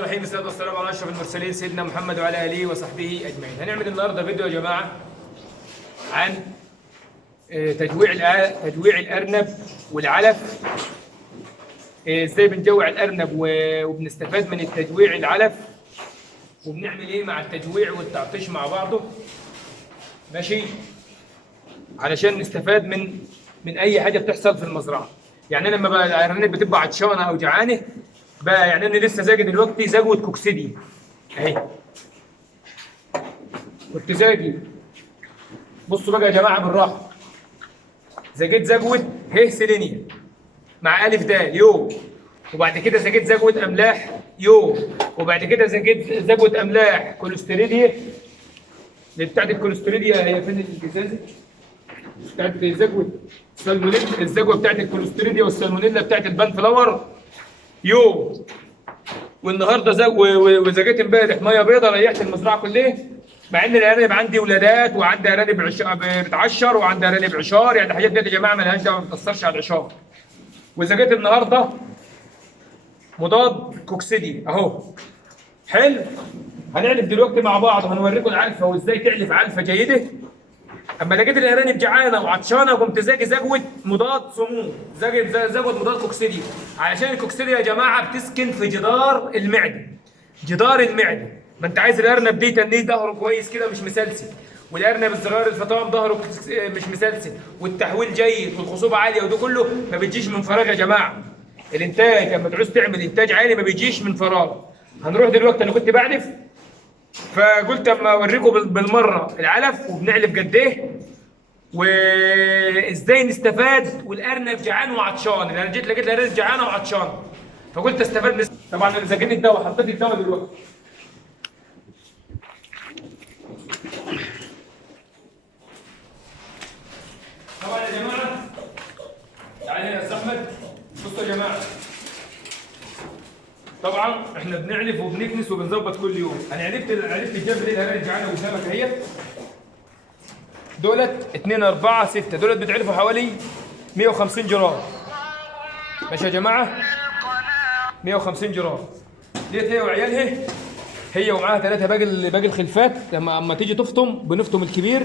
الرحيم. الصلاه والسلام على اشرف المرسلين سيدنا محمد وعلى اله وصحبه اجمعين. هنعمل النهارده فيديو يا جماعه عن تجويع الارنب والعلف. ازاي بنجوع الارنب وبنستفاد من التجويع العلف، وبنعمل ايه مع التجويع والتعطيش مع بعضه، ماشي، علشان نستفاد من اي حاجه بتحصل في المزرعه. يعني لما بقى الارانب بتبقى عطشانه او جعانه بقى، يعني انا لسه زاجي دلوقتي زجوه كوكسيدي اهي، كنت زاجي. بصوا بقى يا جماعه بالراحه، زجيت زجوه ه سيلينيا مع الف دال يو، وبعد كده زجيت زجوه املاح يو، وبعد كده زجيت زجوه املاح كوليستريديا اللي بتاعت الكوليستريديا. هي فين الجزازه بتاعت زجوه سالمونيلا؟ الزجوه بتاعت الكوليستريديا والسالمونيلا بتاعت البان فلاور يو. والنهارده وزجيت امبارح ميه بيضاء ريحت المزرعه كلها، مع ان الارانب عندي ولادات وعندي ارانب بتعشر وعندي ارانب عشار، يعني الحاجات دي يا جماعه مالهاش دعوه، ما بتاثرش على العشار. وزجيت النهارده مضاد كوكسيدي اهو، حلو. هنعلف دلوقتي مع بعض وهنوريكم العلفه وازاي تعلف علفه جيده. اما لقيت الارانب جعانه وعطشانه قمت زاجي زجوه مضاد سموم، زجوه مضاد كوكسيدي، علشان الكوكسيدي يا جماعه بتسكن في جدار المعده. جدار المعده، ما انت عايز الارنب دي تنيه ظهره كويس كده مش مسلسل، والارنب الصغير الفطام ظهره مش مسلسل، والتحويل جيد والخصوبه عاليه، وده كله ما بيجيش من فراغ يا جماعه. الانتاج لما تعوز تعمل انتاج عالي ما بيجيش من فراغ. هنروح دلوقتي، انا كنت بعلف فقلت اما اوريكم بالمره العلف وبنعلف قد ايه وازاي نستفاد، والارنب جعان وعطشان. انا جيت لقيت الارنب جعانه وعطشان فقلت استفاد طبعا انا زكيت الدواء، حطيت الدواء دلوقتي. طبعا يا جماعه تعالى هنا يا احمد، بصوا يا جماعه، طبعا احنا بنعلف وبنكنس وبنظبط كل يوم. انا عرفت الجنب دي الارانب جعانه قدامك اهي، دولت 2 4 6 دولت بتعرفوا حوالي 150 جرام، ماشي يا جماعه، 150 جرام. ديت هي وعيالها، هي ومعاها ثلاثه باقي الخلفات. اما تيجي تفطم بنفطم الكبير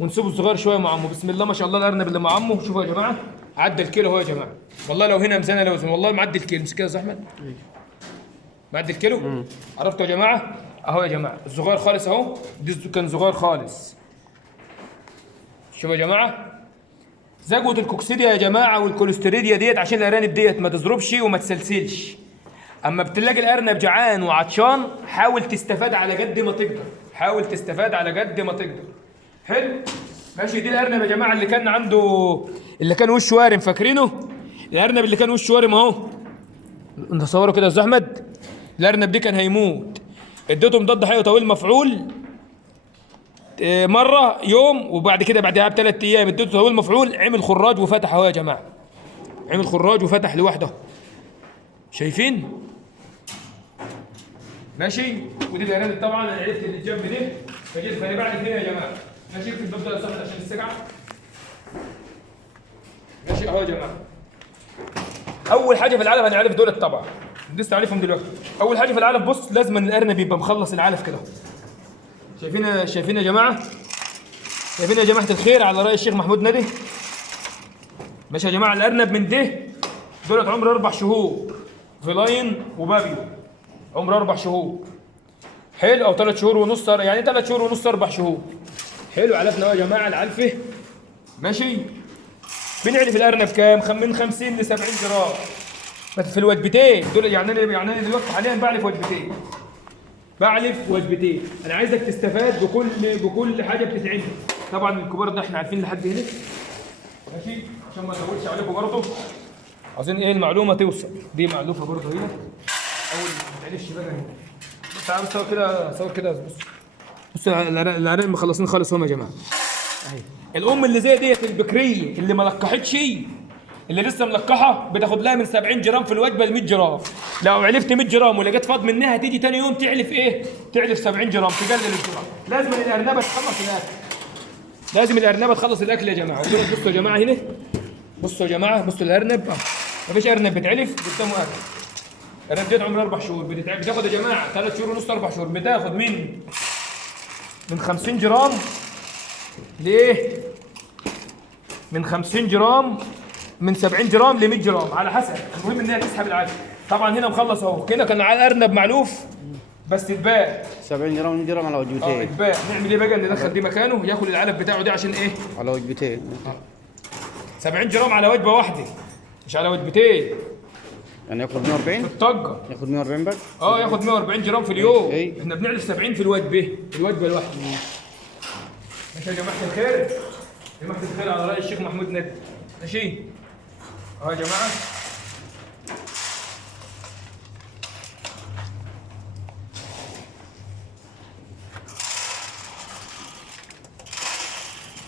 ونسيبه الصغير شويه مع عمه. بسم الله ما شاء الله الارنب اللي مع عمه، شوفوا يا جماعه عدى الكيلو اهو يا جماعه، والله لو هنا ميزانه لوزن والله معدي الكيلو. مش كده يا احمد؟ معدي الكيلو. عرفتوا يا جماعه؟ اهو يا جماعه الصغير خالص اهو، دي كان صغير خالص. شوفوا يا جماعه زجوه الكوكسيديا يا جماعه والكوليستريديا ديت عشان الارانب ديت ما تضربش وما تسلسلش. اما بتلاقي الارنب جعان وعطشان حاول تستفاد على قد ما تقدر، حاول تستفاد على قد ما تقدر. حلو، ماشي. دي الارنب يا جماعه اللي كان عنده، اللي كان وشه وارم، فاكرينه؟ الارنب اللي كان وشه وارم اهو، نتصوره كده يا استاذ احمد. الارنب دي كان هيموت، اديته مضاد حيوي طويل مفعول مره يوم، وبعد كده بعدها ب3 ايام اديته طويل مفعول، عمل خراج وفتح اهو يا جماعه، عمل خراج وفتح لوحده، شايفين؟ ماشي. ودي الارانب طبعا انا عرفت اللي الجنب دي فجيت فانا بعد كده يا جماعه، ماشي. في الباب ده يا صاحبي عشان السقعه، ماشي اهو يا جماعه. اول حاجه في العلف هنعرف دول طبعا، لسه عارفهم دلوقتي. اول حاجه في العلف بص، لازم الارنب يبقى مخلص العلف كده. شايفين يا جماعه؟ شايفين يا جماعه الخير على راي الشيخ محمود ندي؟ ماشي يا جماعه. الارنب من ده دولت عمر 4 شهور، فيلاين وبابيو، عمر 4 شهور، حلو، او 3 شهور ونص، يعني 3 شهور ونص 4 شهور. حلو، علفنا يا جماعه العلفه، ماشي. بنعرف الارنب كام؟ من 50 ل 70 جرام في الوجبتين دول. يعني انا دلوقتي حاليا بعلف وجبتين، بعلف وجبتين. انا عايزك تستفاد بكل حاجه بتتعمل. طبعا الكبار ده احنا عارفين لحد هنا، ماشي، عشان ما اطولش عليكم برضه، عايزين ايه المعلومه توصل. دي معلومه برضه هنا، اول ما تعلفش بقى هنا. تعالوا صور كده بص الارانب مخلصين خالص هم يا جماعه اهي. الام اللي زي ديت البكريه اللي ما لقحتش، اللي لسه ملقحه بتاخد لها من 70 جرام في الوجبه ل 100 جرام. لو علفت 100 جرام ولقيت فاض منها تيجي ثاني يوم تعلف ايه؟ تعلف 70 جرام، تقلل الجرام. لازم الارنبه تخلص الاكل، لازم الارنبه تخلص الاكل يا جماعه. بصوا يا جماعه هنا، بصوا يا جماعه، بصوا الارنب مفيش ارنب بتعلف قدامه اكل الارنب ديت عمرها 4 شهور، بتاخد يا جماعه 3 شهور ونص 4 شهور، بتاخد من 50 جرام لايه؟ من 50 جرام، من 70 جرام ل 100 جرام على حسب، المهم ان هي تسحب العلف. طبعا هنا مخلص اهو، كده كان على ارنب معلوف بس اتباع 70 جرام 100 جرام على وجبتين. اتباع. نعمل ايه بقى؟ ندخل دي مكانه ياكل العلف بتاعه ده عشان ايه؟ على وجبتين. 70 جرام على وجبه واحده مش على وجبتين. يعني ياخذ 140 في الطقه، ياخذ 140 بس؟ ياخد 140 جرام في اليوم. إيه. احنا بنعرف 70 في الوجبه، الواحده. ماشي يا جماعه الخير، جماعه الخير على راي الشيخ محمود ندى. ماشي يا جماعه.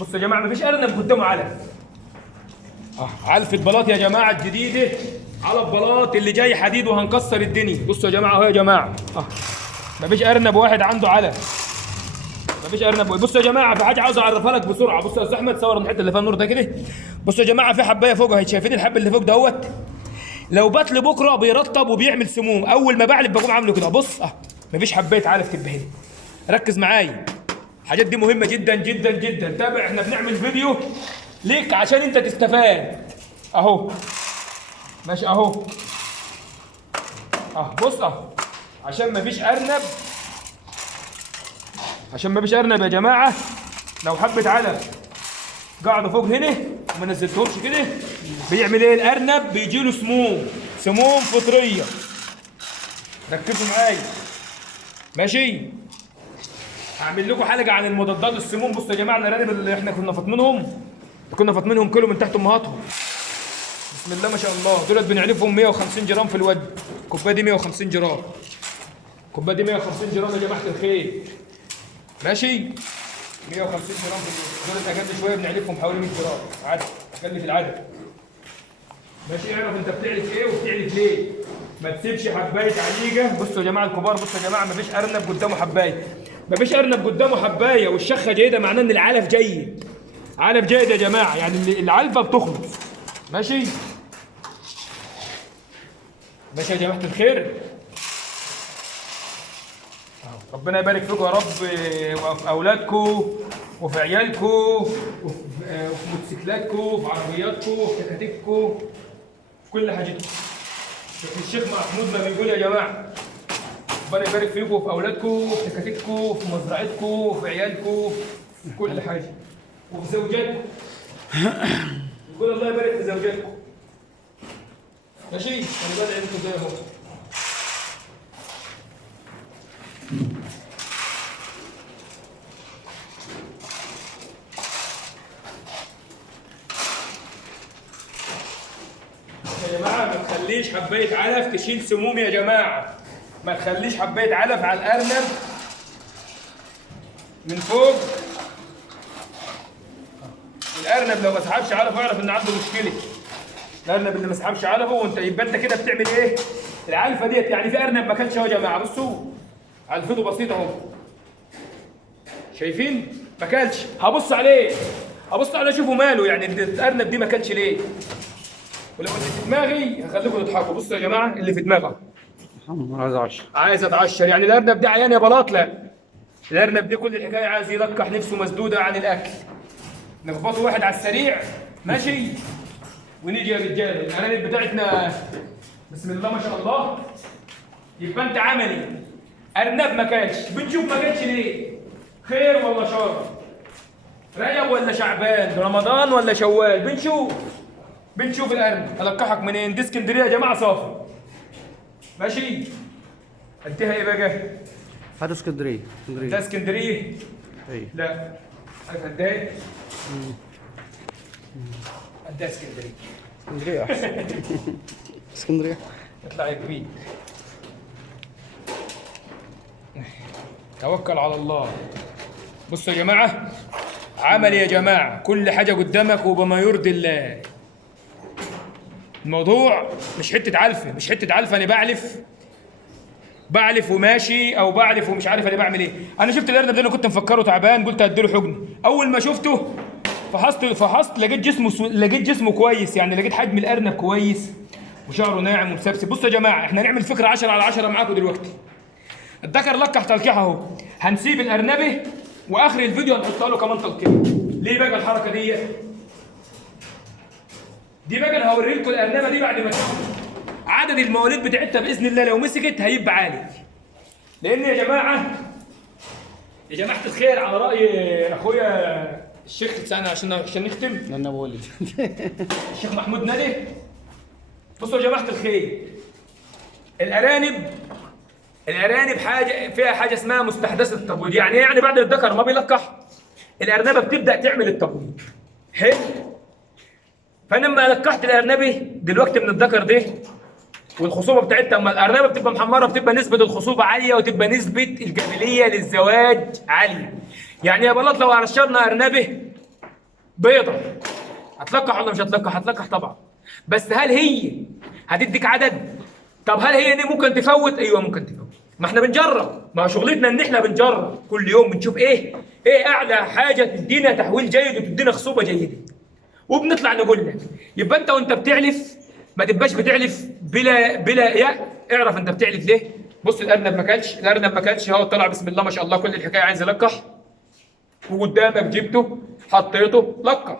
بصوا يا جماعه مفيش ارنب قدامه علف. علفة بلاط يا جماعه الجديده، علف بلاط اللي جاي حديد وهنكسر الدنيا. بصوا يا جماعه اهو يا جماعه، مفيش ارنب واحد عنده علف، مفيش ارنب. بصوا يا جماعه في حاجه عاوز اعرفها لك بسرعه. بصوا يا استاذ احمد، صور الحته اللي فيها النور ده كده. بصوا يا جماعه في حبايه فوق اهي، شايفين الحب اللي فوق دوت؟ لو بات لي بكره بيرطب وبيعمل سموم، اول ما بعلف بقوم عامله كده. بص مفيش حبايه علف تبقى هنا. ركز معايا، الحاجات دي مهمه جدا جدا جدا. تابع، احنا بنعمل فيديو ليك عشان انت تستفاد. اهو ماشي اهو، بص عشان مفيش ارنب، عشان مفيش ارنب يا جماعه. لو حبه علف قاعده فوق هنا وما نزلتهمش كده بيعمل ايه الارنب؟ بيجي له سموم فطريه. ركزوا معايا ماشي. هعمل لكم حلقه عن المضادات السموم. بصوا يا جماعه الارانب اللي احنا كنا فاطمينهم كيلو من تحت امهاتهم. بسم الله ما شاء الله، دولت بنعرفهم 150 جرام في الوجبه. الكوبايه دي 150 جرام، الكوبايه دي 150 جرام يا جماعه الخير. ماشي 150 جرام في الوجبه. دولت اقل شويه بنعرفهم حوالي 100 جرام عادي، اقل في العدد. ماشي، اعرف انت بتعرف ايه وبتعرف ليه. ما تسيبش حبايه عليقه. بصوا يا جماعه الكبار، بصوا يا جماعه مفيش ارنب قدامه حبايه، مفيش ارنب قدامه حبايه والشخه جيده، معناه ان العلف جيد. علف جيد يا جماعه، يعني العلفه بتخلص. ماشي ماشي يا جماعه الخير. ربنا يبارك فيكم يا رب، وفي اولادكم وفي عيالكم وفي موتوسيكلاتكم وفي عربياتكم وفي تكاتككم في كل حاجتكم. الشيخ محمود ما بيقول يا جماعه ربنا يبارك فيكم وفي اولادكم وفي تكاتككم وفي مزرعتكم وفي عيالكم في كل حاجه وفي زوجاتكم. يقول الله يبارك في زوجاتكم. ماشي، انا بدعي لكم زي اهو. يا جماعه ما تخليش حبايه علف تشيل سموم يا جماعه، ما تخليش حبايه علف على الارنب من فوق. الارنب لو ما سحبش علفه اعرف ان عنده مشكله. الارنب اللي ما سحبش علفه وانت يبقى انت كده بتعمل ايه؟ العلفه ديت يعني في ارنب ما كانش اهو يا جماعه، بصوا علفته بسيطه اهو، شايفين؟ ما كلش. هبص عليه اشوفه ماله، يعني الارنب دي ما كلش ليه؟ ولو اللي في دماغي هخليكم تضحكوا. بصوا يا جماعه اللي في دماغي عايز اتعشر، يعني الارنب ده عيان يا بلاط؟ لا، الارنب دي كل الحكايه عايز يلقح نفسه مسدوده عن الاكل، نخبطه واحد على السريع. ماشي، ونيجي يا رجاله الارانب بتاعتنا بسم الله ما شاء الله. يبقى انت عملي ارنب ما كانش، بنشوف ما كانش ليه؟ خير ولا شر؟ رجب ولا شعبان؟ رمضان ولا شوال؟ بنشوف الارنب. القحك منين؟ دي اسكندريه يا جماعه صافي. ماشي، انتهى ايه بقى؟ هذا اسكندريه. ده اسكندريه؟ اي لا، عارف قد ايه؟ قد ايه اسكندريه؟ اسكندريه احسن. اسكندريه اطلع كبير. توكل على الله. بصوا يا جماعه، عمل يا جماعه كل حاجه قدامك وبما يرضي الله. الموضوع مش حته علفه، مش حته علفه انا بعلف وماشي او بعلف ومش عارف انا بعمل ايه. انا شفت الارنب ده انا كنت مفكره تعبان، قلت هديله حقنه. اول ما شفته فحصت لقيت جسمه كويس، يعني لقيت حجم الارنب كويس وشعره ناعم ومسبسب. بصوا يا جماعه احنا نعمل فكره 10 على 10 معاكم دلوقتي. الذكر لقح تلقيح اهو، هنسيب الارنبه واخر الفيديو هنحط له كمان تلقيح. ليه بقى الحركه دي؟ دي بقى انا هوري لكم الارنبه دي بعد ما عدد المواليد بتاعتها باذن الله لو مسكت هيبقى عالي. لان يا جماعه الخير على راي اخويا الشيخ ثاني عشان نختم. لأنه ولد. الشيخ محمود نادي. بصوا يا جماعه الخير، الارانب حاجه فيها حاجه اسمها مستحدث التبويض. يعني ايه؟ يعني بعد الذكر ما بيلقح الارنبه بتبدا تعمل التبويض. حلو. فانا لما لقحت الارنبه دلوقتي من الذكر ده والخصوبه بتاعتها، اما الارنبه بتبقى محمره بتبقى نسبه الخصوبه عاليه وتبقى نسبه القابليه للزواج عاليه. يعني يا بلاط لو رشرنا ارنبه بيضه هتلقح ولا مش هتلقح؟ هتلقح طبعا. بس هل هي هتديك عدد؟ طب هل هي دي ممكن تفوت؟ ايوه ممكن تفوت. ما احنا بنجرب، ما هو شغلتنا ان احنا بنجرب كل يوم، بنشوف ايه اعلى حاجه تدينا تحويل جيد وتدينا خصوبه جيده، وبنطلع نقول لك. يبقى انت وانت بتعلف ما تبقاش بتعلف بلا اعرف انت بتعلف ليه. بص الارنب ما كلش اهو، طلع بسم الله ما شاء الله، كل الحكايه عايز يلقح وقدامك جبته حطيته لقح.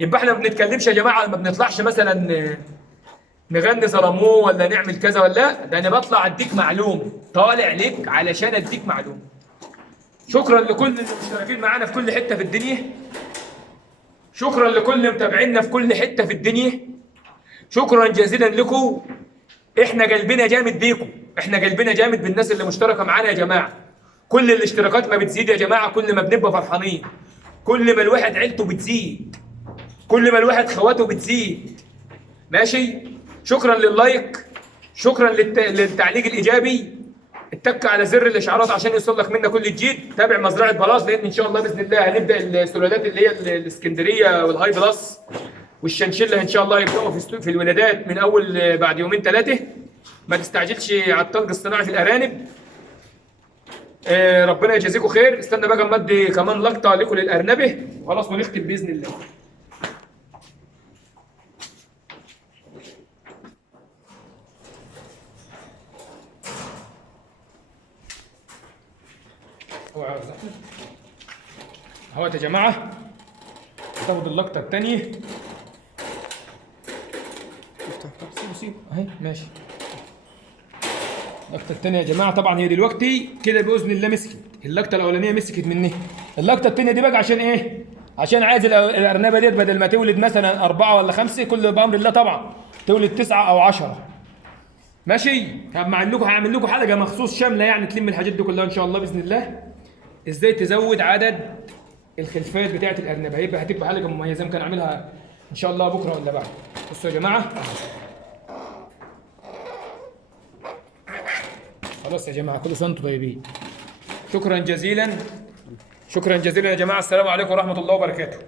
يبقى احنا ما بنتكلمش يا جماعه، ما بنطلعش مثلا نغني ظلموه ولا نعمل كذا ولا، ده انا بطلع اديك معلومه، طالع لك علشان اديك معلومه. شكرا لكل المشتركين معانا في كل حته في الدنيا، شكرا لكل متابعينا في كل حته في الدنيا، شكرا جزيلا لكم. احنا قلبنا جامد بيكم، احنا قلبنا جامد بالناس اللي مشتركه معانا يا جماعه. كل الاشتراكات ما بتزيد يا جماعه كل ما بنبقى فرحانين، كل ما الواحد عيلته بتزيد، كل ما الواحد خواته بتزيد. ماشي؟ شكرا لللايك، شكرا للتعليق الايجابي، اتك على زر الاشعارات عشان يوصل لك منا كل جديد. تابع مزرعه بلاص، لان ان شاء الله باذن الله هنبدا السلالات اللي هي الاسكندريه والهاي بلاص والشنشله ان شاء الله يبداوا في الولادات من اول بعد يومين ثلاثه. ما تستعجلش على الطلق الصناعي في الارانب. ربنا يجازيكم خير. استنى بقى اما ادي كمان لقطه لكم للارنبه وخلاص ونختم باذن الله. اهوت يا جماعه، تاخد اللقطه الثانيه. سيبه اهي ماشي. اللقطه الثانيه يا جماعه طبعا هي دلوقتي كده باذن الله مسكت. اللقطه الاولانيه مسكت مني، اللقطه الثانيه دي بقى عشان ايه؟ عشان عايز الارنبه ديت بدل ما تولد مثلا 4 ولا 5 كل بامر الله طبعا تولد 9 أو 10. ماشي؟ هعمل لكم حلقه مخصوص شامله يعني تلم الحاجات دي كلها ان شاء الله باذن الله. ازاي تزود عدد الخلفات بتاعه الارنبه، هتبقى حلقه مميزه ممكن اعملها ان شاء الله بكره ولا بعد. بصوا يا جماعه، خلاص يا جماعه كل سنه وانتم طيبين. شكرا جزيلا، شكرا جزيلا يا جماعه. السلام عليكم ورحمه الله وبركاته.